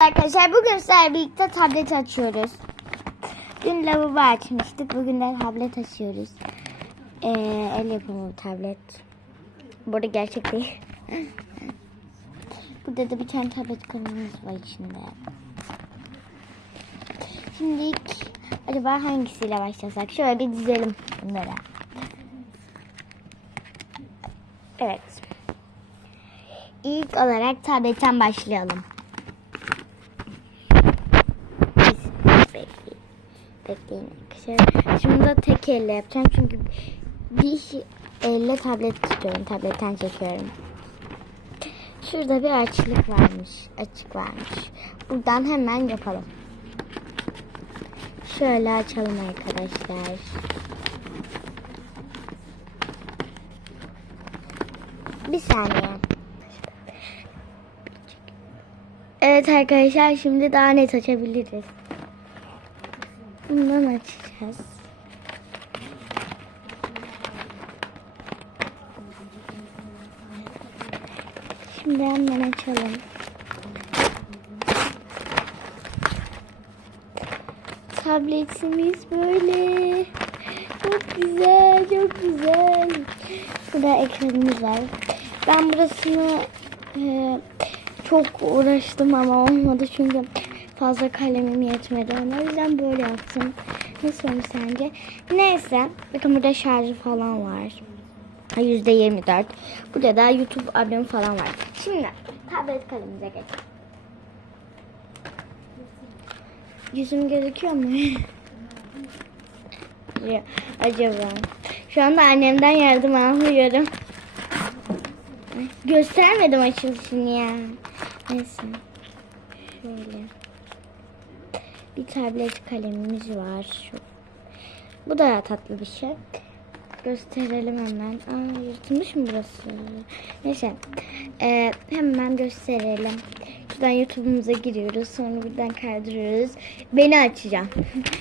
Arkadaşlar bugün sizlerle birlikte tablet açıyoruz. Dün lavabo açmıştık. Bugün de tablet açıyoruz. Ee, el yapımı tablet. Bu arada gerçek değil. Burada da bir tane tablet kalemimiz var içinde. Şimdi acaba hangisiyle başlasak? Şöyle bir dizelim bunları. Evet. İlk olarak tabletten başlayalım. Bekleyin. Bekleyin arkadaşlar. Şimdi de tek elle yapacağım çünkü bir elle tablet tutuyorum. Tabletten çekiyorum. Şurada bir açlık varmış. Açık varmış. Buradan hemen yapalım. Şöyle açalım arkadaşlar. Bir saniye. Evet arkadaşlar şimdi daha net açabiliriz. Bundan açacağız. Şimdi hemen açalım. Tabletimiz böyle. Çok güzel, çok güzel. Burada ekranımız var. Ben burasını e, çok uğraştım ama olmadı çünkü fazla kalemim yetmedi. ona. O yüzden böyle yaptım. Nasıl olmuş sence? Neyse. Bakın burada şarjı falan var. Yüzde yirmi dört. Burada da YouTube abim falan var. Şimdi tablet kalemimize geçelim. Yüzüm gözüküyor mu? Ya, Acaba. Şu anda annemden yardım alıyorum. Göstermedim açılışını ya. Neyse. Şöyle. Bir tablet kalemimiz var. Şu. Bu da tatlı bir şey. Gösterelim hemen. Aa yırtılmış mı burası? Neyse. Ee, hemen gösterelim. Şuradan YouTube'umuza giriyoruz. Sonra buradan kaydırıyoruz. Beni açacağım.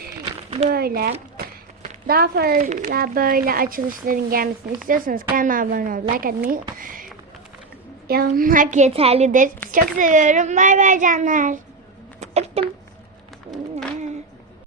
böyle. Daha fazla böyle açılışların gelmesini istiyorsanız kanalıma abone olup like atmayı yapmak yeterlidir. Çok seviyorum. Bay bay canlar. Öptüm. Ooh.